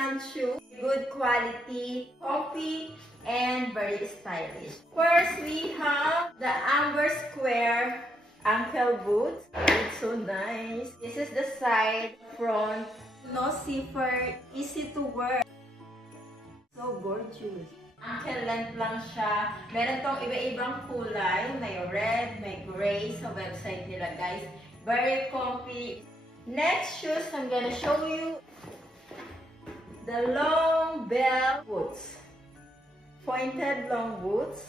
brand shoe. Good quality, comfy, and very stylish. First, we have the Amber Square ankle boots. It's so nice. This is the side, front, no zipper, easy to wear. So gorgeous. Ankle length lang siya. Meron tong iba-ibang kulay. May red, may gray sa website nila, guys. Very comfy. Next shoes, I'm gonna show you the long bell boots. Pointed long boots.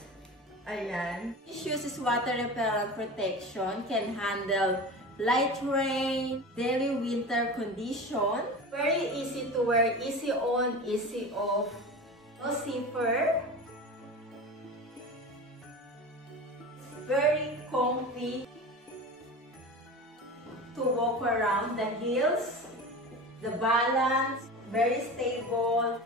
Ayan. This shoes is water repellent protection. Can handle light rain, daily winter condition. Very easy to wear. Easy on, easy off. No zipper. Very comfy to walk around. The heels, the balance, very stable,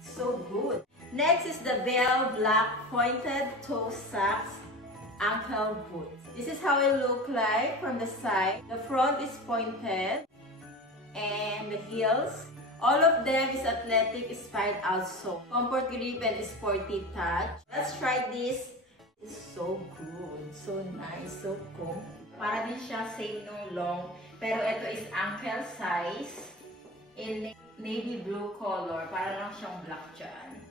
so good. Next is the Bell Black Pointed Toe Socks ankle boots. This is how it look like from the side. The front is pointed and the heels. All of them is athletic inspired also. Comfort grip and sporty touch. Let's try this. It's so good, so nice, so comfy. Para din siya same nung long, pero ito is ankle size in navy blue color. Para lang siyang black dyan.